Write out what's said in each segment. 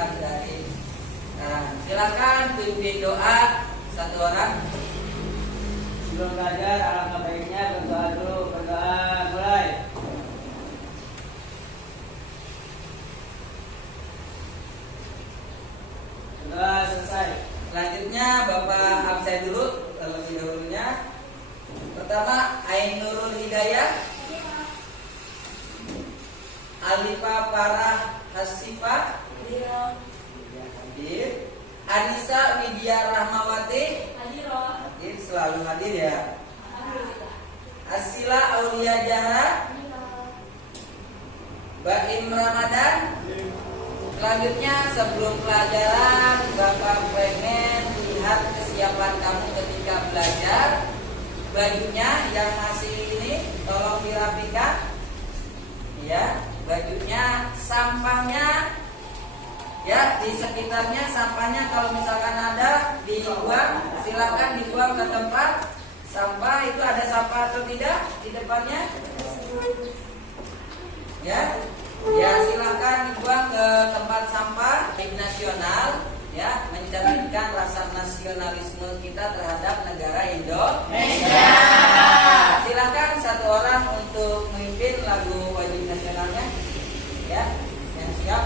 Azrail. Nah, silakan pimpin doa satu orang. Sebelum belajar, alangkah baiknya berdoa dulu. Berdoa mulai. Berdoa selesai. Selanjutnya Bapak absen dulu terlebih dahulunya. Pertama Ainurul Hidayah, Alifah Farah Hasifah, hadir. Anissa Widya Rahmawati, hadir, selalu hadir ya. Asila Aulia Jahra, Baim Ramadan. Selanjutnya sebelum pelajaran Bapak pengen lihat kesiapan kamu ketika belajar. Bajunya yang masih ini tolong dirapikan. Ya, bajunya, sampahnya ya di sekitarnya, sampahnya kalau misalkan ada dibuang, silakan dibuang ke tempat sampah. Itu ada sampah atau tidak di depannya? Ya, ya silakan dibuang ke tempat sampah. Tim nasional ya, mencerminkan rasa nasionalisme kita terhadap negara Indonesia. Silakan satu orang untuk memimpin lagu wajib nasionalnya. Ya, yang siap.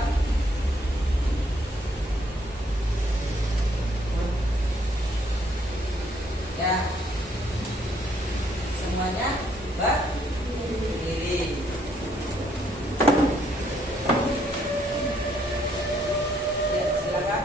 Ya, semuanya berdiri. Ya, silakan.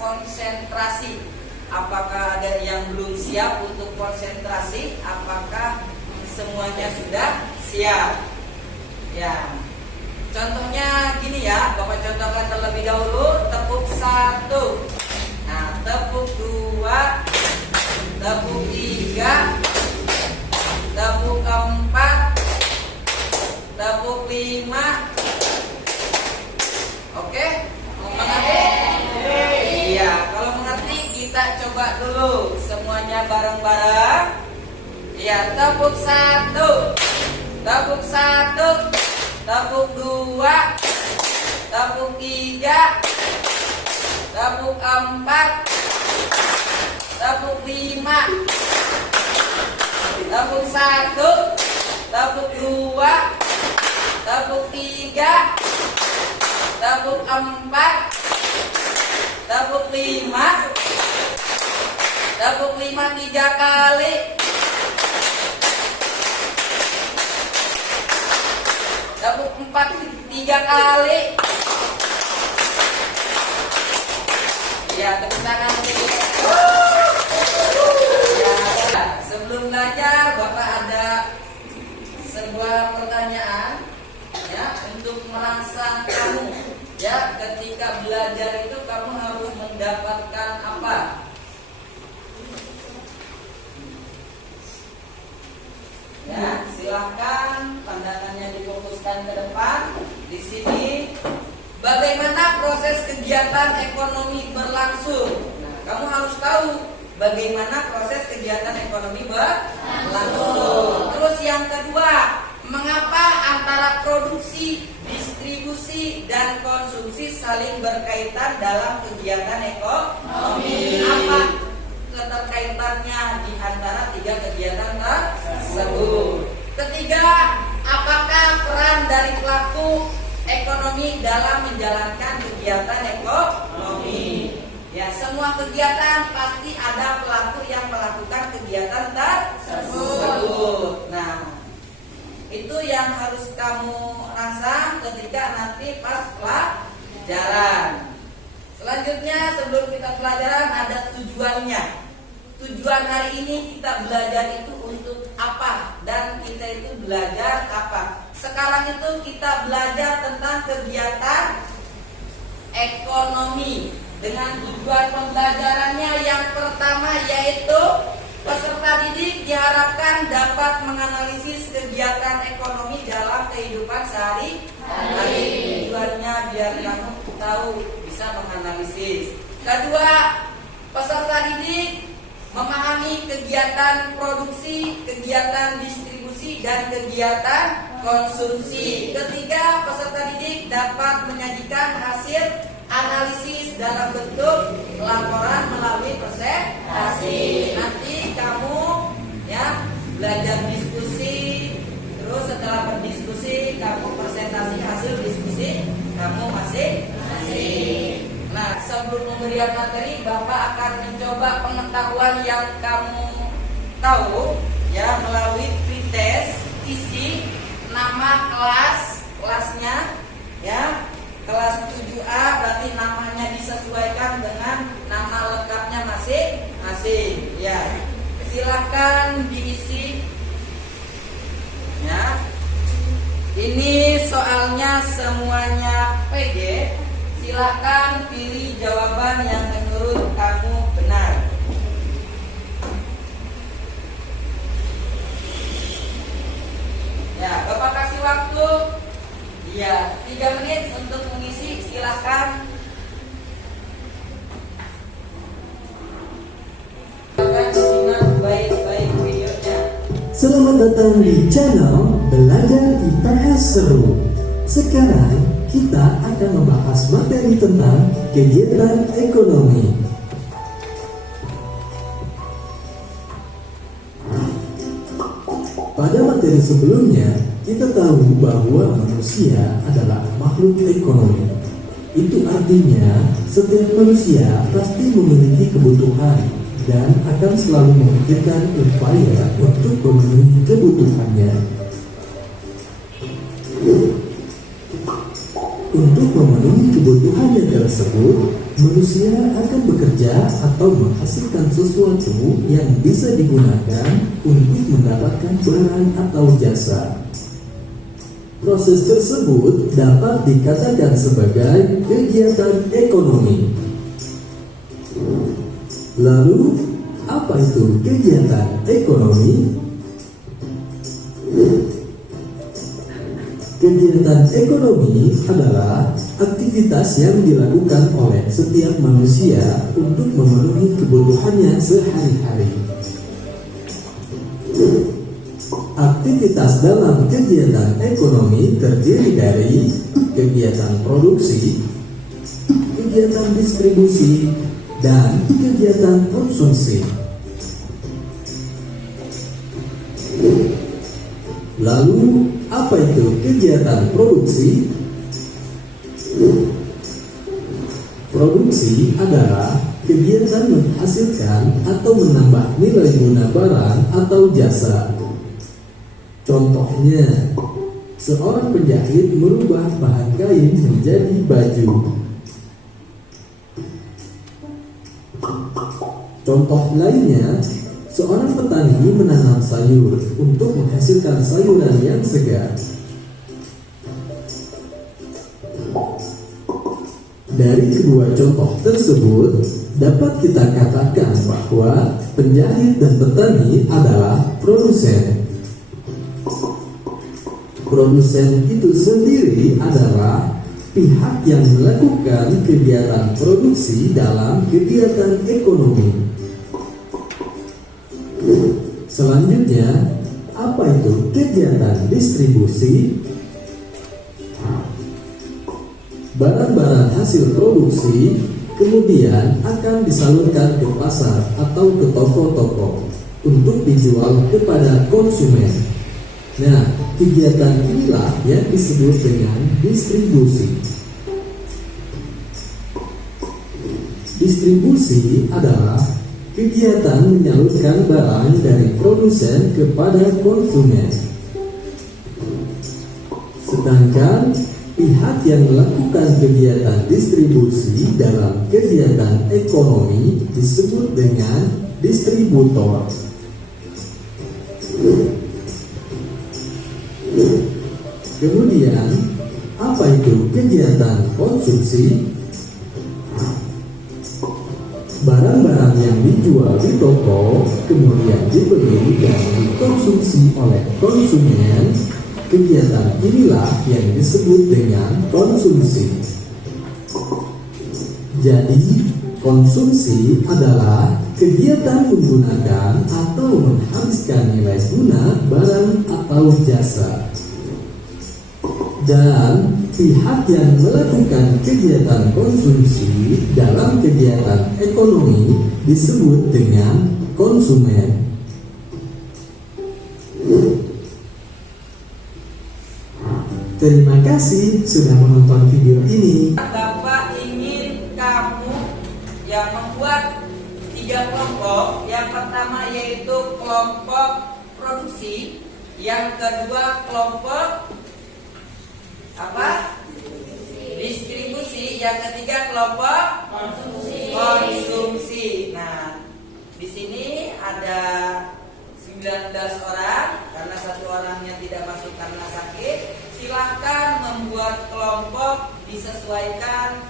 Konsentrasi. Apakah ada yang belum siap untuk konsentrasi? Apakah semuanya sudah siap? Ya. Contohnya gini ya, Bapak contohkan terlebih dahulu. Tepuk 1. Nah, tepuk 2, tepuk 3, tepuk 4, tepuk 5. Oke? Mengerti? Iya, kalau mengerti kita coba dulu semuanya bareng-bareng. Iya, tepuk 1, tepuk 1, tepuk 2, tepuk 3, tepuk 4, tepuk 5, tepuk 1, tepuk 2, tepuk 3, tepuk 4, tepuk 5, tepuk 5 3 kali, tepuk 4 3 kali. Ya, tepuk tangan sedikit. Ya, sebelum belajar Bapak ada sebuah pertanyaan ya, untuk merangsang kamu ya, ketika belajar itu kamu harus mendapatkan apa? Ya, silahkan pandangannya difokuskan ke depan. Di sini Bagaimana proses kegiatan ekonomi berlangsung? Nah, kamu harus tahu bagaimana proses kegiatan ekonomi berlangsung. Terus yang kedua, mengapa antara produksi, distribusi, dan konsumsi saling berkaitan dalam kegiatan ekonomi? Apa keterkaitannya di antara tiga kegiatan tersebut? Ketiga, apakah peran dari pelaku ekonomi dalam menjalankan kegiatan ekonomi? Ya, semua kegiatan pasti ada pelaku yang melakukan kegiatan tersebut. Nah, itu yang harus kamu rasa ketika nanti pas pelajaran. Selanjutnya, sebelum kita pelajaran ada tujuannya. Tujuan hari ini kita belajar itu untuk apa, dan kita itu belajar apa. Sekarang itu kita belajar tentang kegiatan ekonomi dengan tujuan pembelajarannya yang pertama yaitu peserta didik diharapkan dapat menganalisis kegiatan ekonomi dalam kehidupan sehari-hari. Tujuannya biar kamu tahu bisa menganalisis. Kedua, peserta didik memahami kegiatan produksi, kegiatan distribusi, dan kegiatan konsumsi. Ketiga, peserta didik dapat menyajikan hasil analisis dalam bentuk laporan melalui presentasi. Nanti kamu ya belajar diskusi, terus setelah berdiskusi kamu presentasi hasil diskusi kamu masing-masing. Nah, sebelum memberikan materi, Bapak akan mencoba pengetahuan yang kamu tahu ya melalui pretest, isi nama kelasnya ya. Kelas 7A berarti namanya disesuaikan dengan nama lengkapnya masing-masing ya. Silahkan diisi ya. Ini soalnya semuanya PG. Silahkan pilih jawaban yang menurut kamu benar. Ya, Bapak kasih waktu ya 3 menit untuk mengisi. Silahkan. Silahkan simak baik-baik videonya. Selamat datang di channel Belajar IPS Seru. Sekarang kita akan membahas materi tentang kegiatan ekonomi. Pada materi sebelumnya, kita tahu bahwa manusia adalah makhluk ekonomi. Itu artinya setiap manusia pasti memiliki kebutuhan dan akan selalu memikirkan upaya untuk memenuhi kebutuhannya. Untuk memenuhi kebutuhannya tersebut, manusia akan bekerja atau menghasilkan sesuatu yang bisa digunakan untuk mendapatkan barang atau jasa. Proses tersebut dapat dikatakan sebagai kegiatan ekonomi. Lalu, apa itu kegiatan ekonomi? Kegiatan ekonomi adalah aktivitas yang dilakukan oleh setiap manusia untuk memenuhi kebutuhannya sehari-hari. Aktivitas dalam kegiatan ekonomi terdiri dari kegiatan produksi, kegiatan distribusi, dan kegiatan konsumsi. Lalu, apa itu kegiatan produksi? Produksi adalah kegiatan menghasilkan atau menambah nilai guna barang atau jasa. Contohnya, seorang penjahit merubah bahan kain menjadi baju. Contoh lainnya, seorang petani menanam sayur untuk menghasilkan sayuran yang segar. Dari kedua contoh tersebut, dapat kita katakan bahwa penjahit dan petani adalah produsen. Produsen itu sendiri adalah pihak yang melakukan kegiatan produksi dalam kegiatan ekonomi. Selanjutnya, apa itu kegiatan distribusi? Barang-barang hasil produksi kemudian akan disalurkan ke pasar atau ke toko-toko untuk dijual kepada konsumen. Nah, kegiatan inilah yang disebut dengan distribusi. Distribusi adalah kegiatan menyalurkan barang dari produsen kepada konsumen. Sedangkan pihak yang melakukan kegiatan distribusi dalam kegiatan ekonomi disebut dengan distributor. Kemudian, apa itu kegiatan konsumsi? Barang-barang yang dijual di toko kemudian dibeli dan dikonsumsi oleh konsumen. Kegiatan inilah yang disebut dengan konsumsi. Jadi, konsumsi adalah kegiatan menggunakan atau menghabiskan nilai guna barang atau jasa. Dan pihak yang melakukan kegiatan konsumsi dalam kegiatan ekonomi disebut dengan konsumen. Terima kasih sudah menonton video ini. Bapak ingin kamu yang membuat 3 kelompok. Yang pertama yaitu kelompok produksi, yang kedua kelompok apa? Distribusi, yang ketiga kelompok konsumsi. Nah, di sini ada 19 orang karena satu orangnya tidak masuk karena sakit. Silahkan membuat kelompok disesuaikan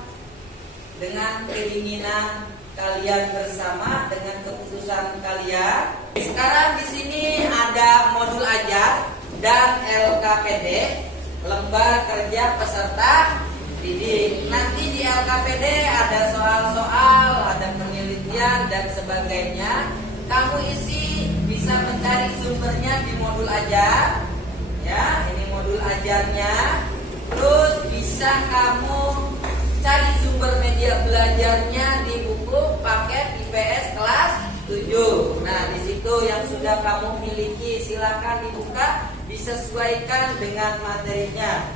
dengan keinginan kalian bersama, dengan keputusan kalian. Sekarang di sini ada modul ajar dan LKPD, lembar kerja peserta didik. Nanti di LKPD ada soal-soal, ada penelitian dan sebagainya. Kamu isi, bisa mencari sumbernya di modul ajar. Ya, ini modul ajarnya. Terus bisa kamu cari sumber media belajarnya di buku paket IPS kelas 7. Nah, di situ yang sudah kamu miliki silakan dibuka, disesuaikan dengan materinya.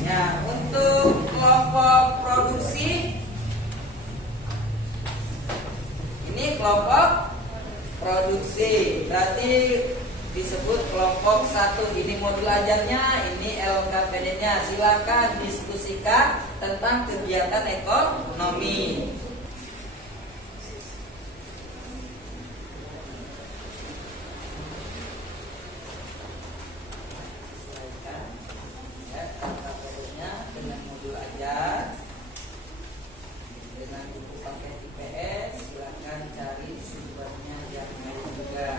Ya, untuk kelompok produksi, ini kelompok produksi berarti disebut kelompok 1. Ini modul ajarnya, ini LKPD-nya. Silakan diskusikan tentang kegiatan ekonomi. LKPD-nya dengan modul ajar, dengan buku paket IPS. Silakan cari sumbernya yang lain juga.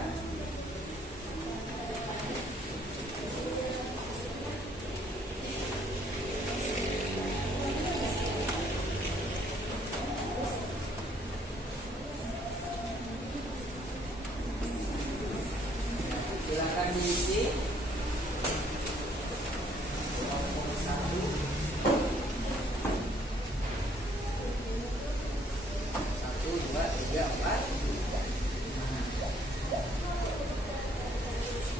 Silakan diisi. Kelompok 1. 1, 2, 3, 4.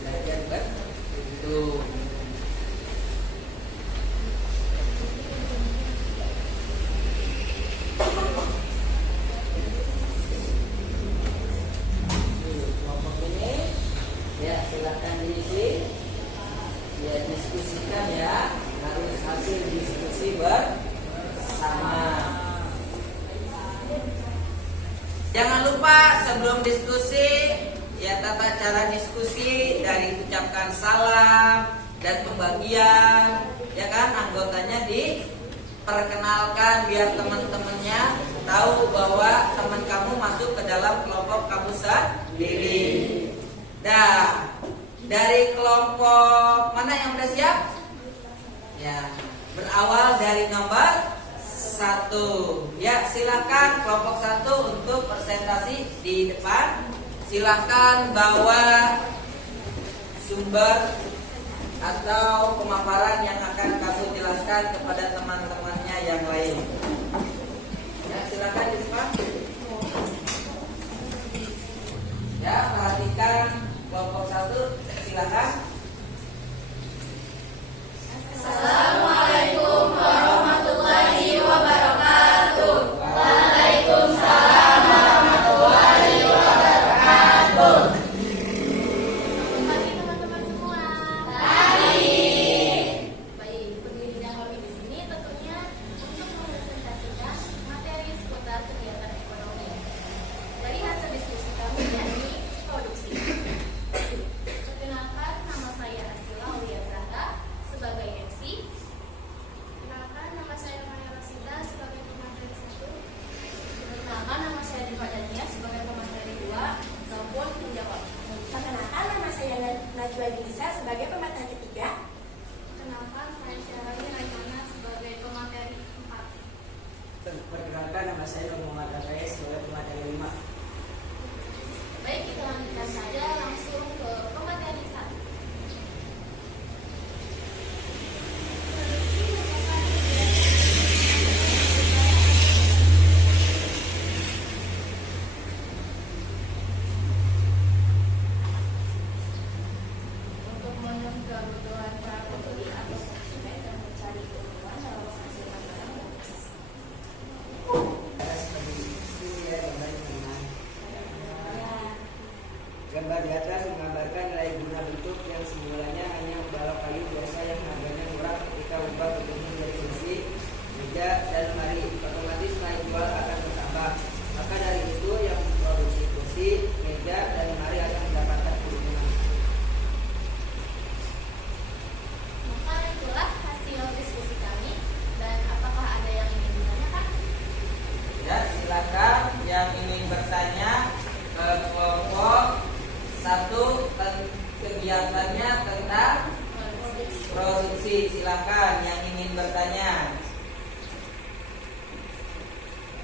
Belajar betul. Kelompok ini ya silakan diisi, ya diskusikan ya, harus hasil diskusi bersama. Jangan lupa sebelum diskusi ya tata cara diskusi dari ucapkan salam dan pembagian, ya kan, anggotanya diperkenalkan biar teman-temannya tahu bahwa teman kamu masuk ke dalam kelompok kamu sendiri. Nah, dari kelompok mana yang udah siap? Ya, berawal dari nomor 1. Ya, silakan kelompok 1 untuk presentasi di depan. Silakan bawa sumber atau pemaparan yang akan kamu jelaskan kepada teman-temannya yang lain. Ya, silakan di depan. Ya, perhatikan kelompok 1, silakan. Assalamualaikum warahmatullahi wabarakatuh. Waalaikumsalam warahmatullahi wabarakatuh. Selamat pagi teman-teman semua. Baik, pendirian kami di sini tentunya untuk mempresentasikan materi seputar kegiatan ekonomi. Dari hasil diskusi kami yakni produksi. Perkenalkan, nama saya Asila Aulia Zahra sebagai MC. Perkenalkan, nama saya Maya Rasida sebagai pemateri 1. Perkenalkan, nama saya Diva Dania sebagai pemateri 2. Maupun menjawab. Perkenalkan, nama saya Najwa Yunisa sebagai pemateri 3. Perkenalkan, saya Syarani Raimana sebagai pemateri 4. Perkenalkan, nama saya Nur Muhammad Al-Faiz sebagai pemateri 5. Baik, kita lanjutkan saja langsung ke pemateri 1. Produksi merupakan untuk memenuhi kebutuhan para pembeli atau konsumen dan mencari keuntungan dalam menghasilkan barang dan jasa. Gambar di atas menggambarkan nilai guna bentuk yang semulanya hanya balok kayu biasa yang harganya murah ketika ubah bentuknya menjadi kursi, meja, dan lemari. Otomatis nilai jual akan bertambah. Maka dari itu yang memproduksi kursi, meja, dan lemari akan mendapatkan keuntungan. Maka itulah hasil diskusi kami. Dan apakah ada yang ingin ditanyakan? Ya, silakan yang ingin bertanya ke kelompok 1 kegiatannya tentang produksi. Silakan yang ingin bertanya.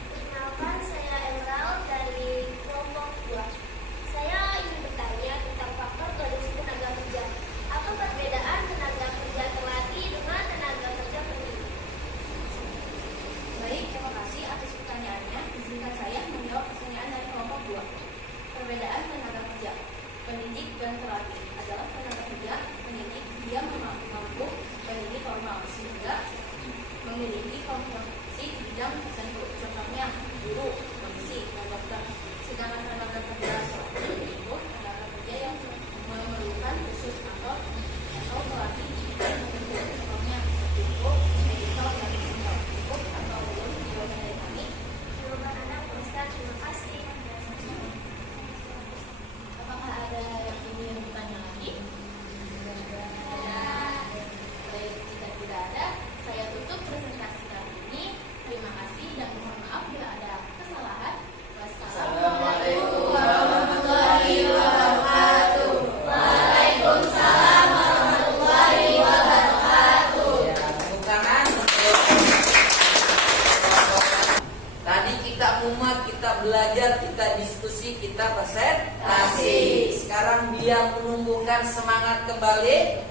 Perkenalkan, saya Emerald dari kelompok 2. Saya ingin bertanya tentang faktor produksi tenaga kerja. Apa perbedaan tenaga kerja terlatih dengan tenaga kerja pendidik? Baik, terima kasih atas pertanyaannya. Izinkan saya menjawab pertanyaan dari kelompok 2. Perbedaan tenaga kerja pendidik dan terlatih adalah tenaga kerja pendidik dia mampu pendidik formal sehingga memiliki kompetensi di bidang tertentu, contohnya guru, polisi, dan dokter. Sedangkan tenaga kerja terlatih itu tenaga kerja yang memerlukan khusus atau terlatih di bidang tertentu, contohnya guru, editor, dan editor. Cukup atau belum jawaban dari kami? Jawaban Anda Ustaz, terima kasih. Apakah ada yang ingin bertanya lagi? Baik, jika tidak ada, saya tutup presentasi kali ini. Terima kasih dan mohon maaf bila ada kesalahan. Wassalamualaikum warahmatullahi wabarakatuh. Waalaikumsalam warahmatullahi wabarakatuh. Ya, tepuk tangan untuk tadi kita mumat, kita belajar, kita diskusi, kita presentasi. Sekarang dia menumbuhkan semangat kembali.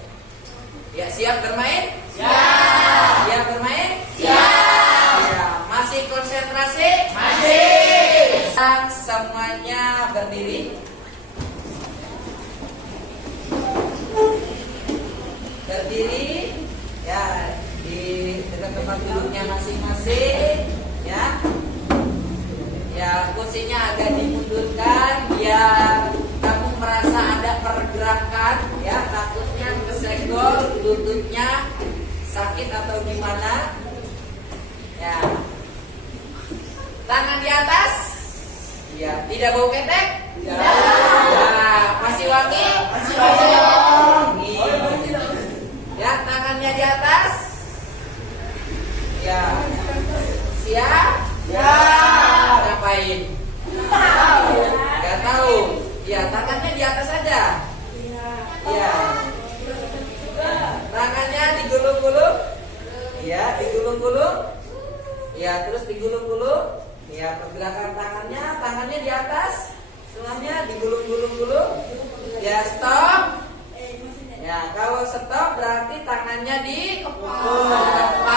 Ya, siap bermain? Siap. Siap bermain? Siap. Ya, masih konsentrasi? Masih. Semuanya berdiri. Berdiri. Ya, di dekat tempat duduknya masing-masing. Ya. Ya, kursinya agak dimundurkan biar kamu merasa ada pergerakan. Ya, takutnya kesenggol lututnya sakit atau gimana. Ya. Tangan di atas. Ya, tidak bau ketek? Tidak. Ya, masih wangi? Masih wangi. Ya, tangannya di atas. Ya. Siap? Ya. Ngapain? Gak tahu. Ya, tangannya di atas aja. Ya. Tangannya digulung-gulung. Ya. Ya, terus digulung-gulung. Ya, pergerakan tangannya di atas. Semuanya digulung-gulung-gulung. Ya, stop. Ya, kalau stop berarti tangannya dikepal.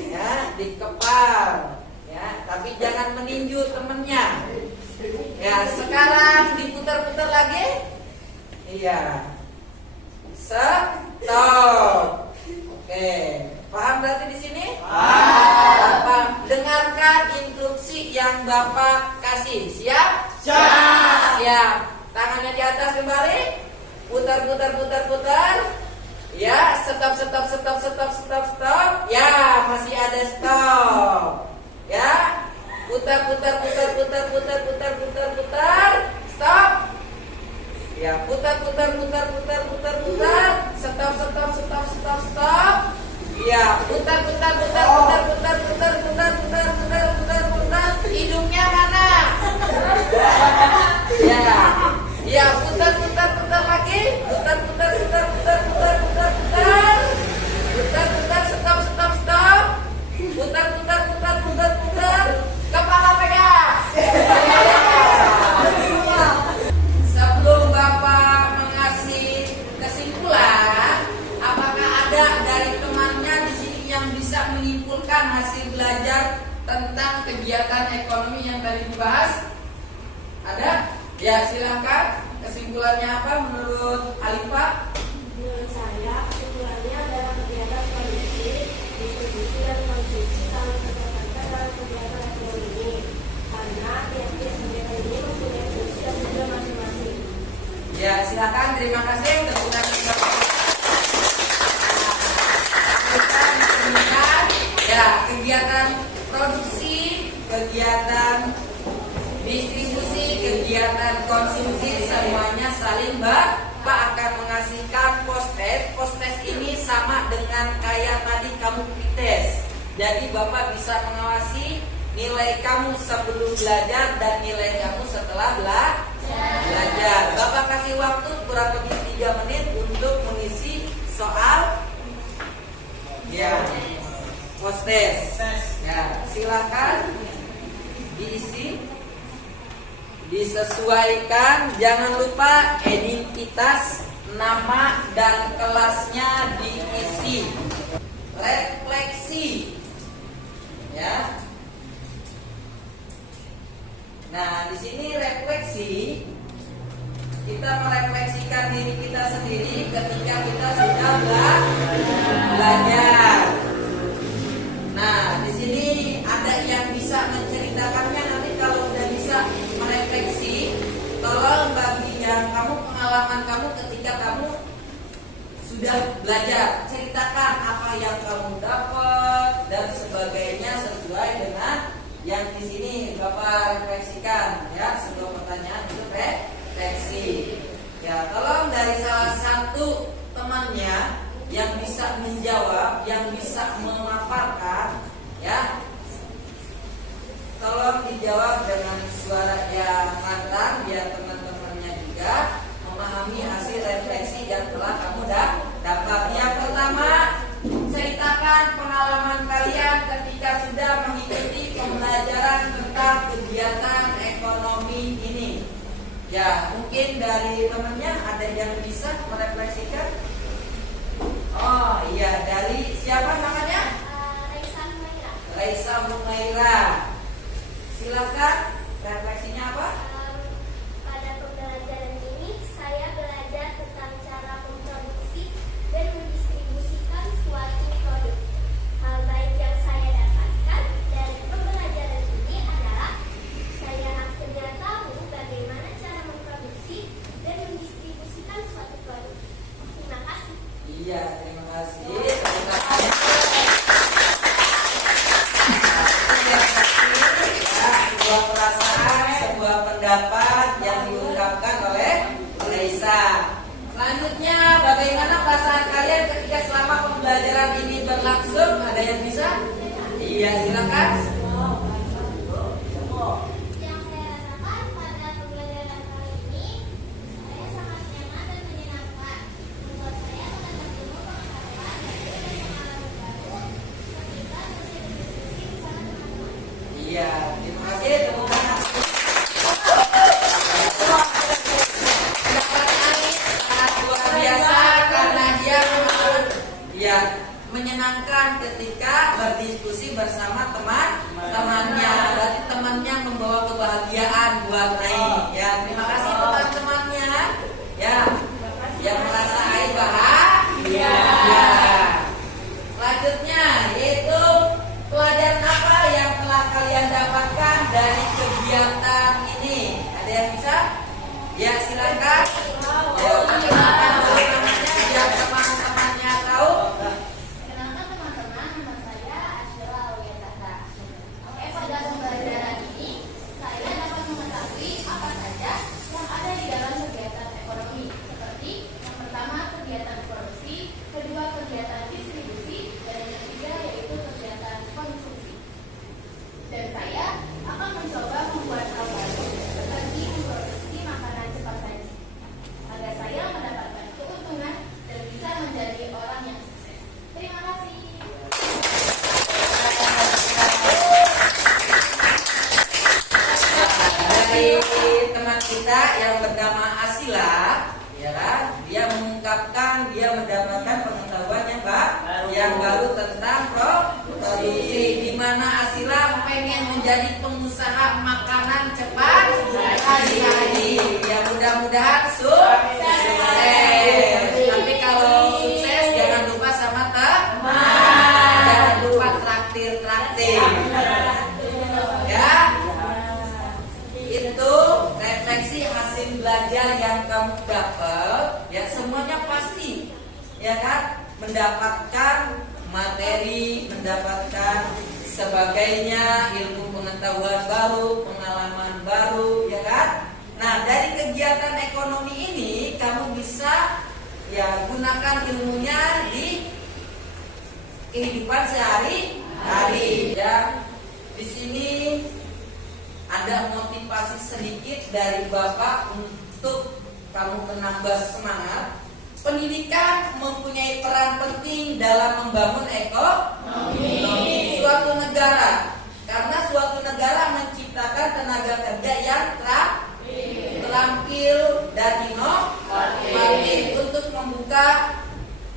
Ya, dikepal. Ya, tapi jangan meninju temennya. Ya, sekarang diputar-putar lagi. Iya. Stop. Oke, paham berarti di sini? Paham. Dengarkan instruksi yang Bapak kasih. Siap? Siap. Tangannya di atas kembali. Putar. Ya, stop. Ya, masih ada stop. Ya, putar. Stop. Ya, putar. Stop. Ya, putar. Hidungnya mana? Ya, putar lagi. Putar. Stop. Putar. Kepala pegang. Sebelum Bapak mengasih kesimpulan, apakah ada dari temannya di sini yang bisa menyimpulkan hasil belajar tentang kegiatan ekonomi yang tadi dibahas? Ada? Ya, silakan. Kesimpulannya apa menurut Alifah? Menurut saya, kesimpulannya adalah kegiatan produksi, distribusi, dan konsumsi sangat terkaitan dalam kegiatan ekonomi ini. Karena tiap-tiap kegiatan ini mempunyai fungsi dan tujuan masing-masing. Ya, silakan. Terima kasih. Tepukan ya, kegiatan produksi, kegiatan distribusi, kegiatan konsumsi, semuanya saling Bapak akan mengasihkan post-test. Post-test ini sama dengan kayak tadi kamu pretest. Jadi Bapak bisa mengawasi nilai kamu sebelum belajar dan nilai kamu setelah belajar. Bapak kasih waktu kurang lebih 3 menit untuk mengisi soal ya post-test. Ya, silakan diisi. Disesuaikan, jangan lupa identitas, nama dan kelasnya diisi. Refleksi. Ya. Nah, di sini refleksi, kita merefleksikan diri kita sendiri ketika kita sudah belajar. Nah, di sini ada yang bisa menceritakannya. Nanti kalau udah bisa merefleksi, tolong bagikan kamu pengalaman kamu ketika kamu sudah belajar. Ceritakan apa yang kamu dapat dan sebagainya sesuai dengan yang di sini Bapak refleksikan. Ya, sebuah pertanyaan itu refleksi. Ya, tolong dari salah satu temannya yang bisa menjawab, yang bisa memaparkan, ya, tolong dijawab dengan suara yang lantang biar teman-temannya juga memahami hasil refleksi yang telah kamu dapat. Yang pertama, ceritakan pengalaman kalian ketika sudah mengikuti pembelajaran tentang kegiatan ekonomi ini. Ya, mungkin dari temannya ada yang bisa merefleksikan. Oh iya, dari siapa namanya? Raisa Humaira. Silakan, refleksinya apa? Pada pembelajaran ini, saya belajar tentang cara memproduksi dan mendistribusikan suatu produk. Hal baik yang saya dapatkan dari pembelajaran ini adalah saya akhirnya tahu bagaimana cara memproduksi dan mendistribusikan suatu produk. Terima kasih. Iya, terima kasih. Sebuah perasaan, sebuah pendapat yang diungkapkan oleh Raisa. Selanjutnya, bagaimana perasaan kalian ketika selama pembelajaran ini berlangsung? Ada yang bisa? Iya, silakan. Yang saya rasakan pada pembelajaran kali ini, saya sangat nyaman dan menyenangkan. Membuat saya mendapat ilmu pengetahuan dan pengalaman baru ketika selesai berdiskusi Ya, terima kasih teman-teman. Pendapatnya sangat luar biasa karena dia ya menyenangkan ketika berdiskusi bersama teman-temannya. Berarti temannya membawa kebahagiaan buat Ai. Ya, terima kasih teman-temannya. Ya, yang merasa Ai bahagia. Ya. Selanjutnya yaitu pelajaran apa yang telah kalian dapatkan dari kegiatan ini? Ada yang bisa? Ya, silakan. Ya, perkenalkan dulu namanya biar teman-temannya tahu. Kenalkan teman-teman, nama saya Asyura Aulia Zahra. Oke, pada pembelajaran ini saya dapat mengetahui apa saja yang ada di dalam kegiatan ekonomi, seperti yang pertama kegiatan produksi, kedua kegiatan distribusi, dan yang ketiga yaitu kegiatan konsumsi. Dan saya akan mencoba membuat hal baru seperti memproduksi makanan cepat saji agar saya mendapatkan keuntungan dan bisa menjadi orang yang sukses. Terima kasih. Dari teman kita yang bernama Asila, ya kan? Dia mengungkapkan dia mendapatkan pengetahuan yang baru tentang produksi, di mana Asila pengen menjadi pengusaha makanan cepat saji. Ya, mudah-mudahan sukses. Tapi kalau sukses jangan lupa sama teman, jangan lupa traktir. Ya. Itu refleksi hasil belajar yang kamu dapat, ya semuanya pasti, ya kan, mendapatkan materi, mendapatkan sebagainya, ilmu pengetahuan baru, pengalaman baru, ya kan. Nah, dari kegiatan ekonomi ini kamu bisa ya gunakan ilmunya di kehidupan sehari-hari, ya. Di sini ada motivasi sedikit dari Bapak untuk kamu menambah semangat. Pendidikan mempunyai peran penting dalam membangun ekonomi suatu negara. Karena suatu negara menciptakan tenaga kerja yang terampil dan inovatif untuk membuka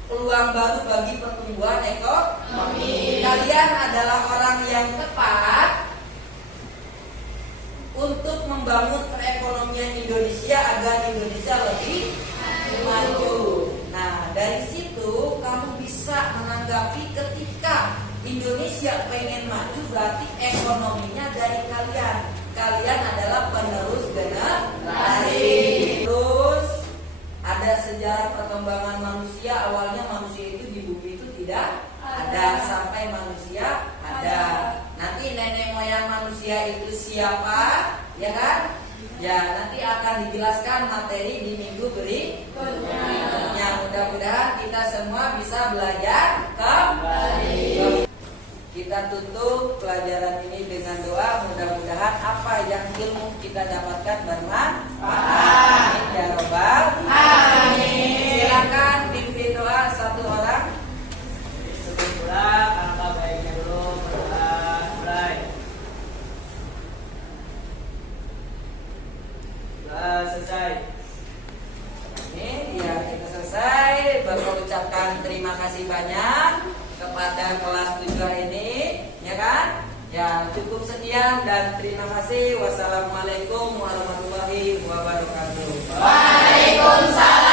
peluang baru bagi pertumbuhan ekonomi. Kalian adalah orang yang tepat untuk membangun perekonomian Indonesia agar Indonesia lebih maju. Nah, dari situ kamu bisa menanggapi ketika Indonesia pengen maju, berarti ekonominya dari kalian. Kalian adalah penerus generasi. Terus ada sejarah perkembangan manusia. Awalnya manusia itu di bumi itu tidak ada sampai manusia ada. Nanti nenek moyang manusia itu siapa, ya kan? Ya, nanti akan dijelaskan materi di minggu berikutnya. Mudah-mudahan kita semua bisa belajar kembali. Kita tutup pelajaran ini dengan doa. Mudah-mudahan apa yang ilmu kita dapatkan bermanfaat. Ya Robbal Alamin. Silakan pimpin doa satu orang. Sebelum pulang, alangkah baiknya dulu berdoa mulai. Selesai. Ini ya kita selesai. Bapak ucapkan terima kasih banyak kepada kelas 7 ini, ya kan? Ya cukup sekian dan terima kasih. Wassalamualaikum warahmatullahi wabarakatuh. Waalaikumsalam.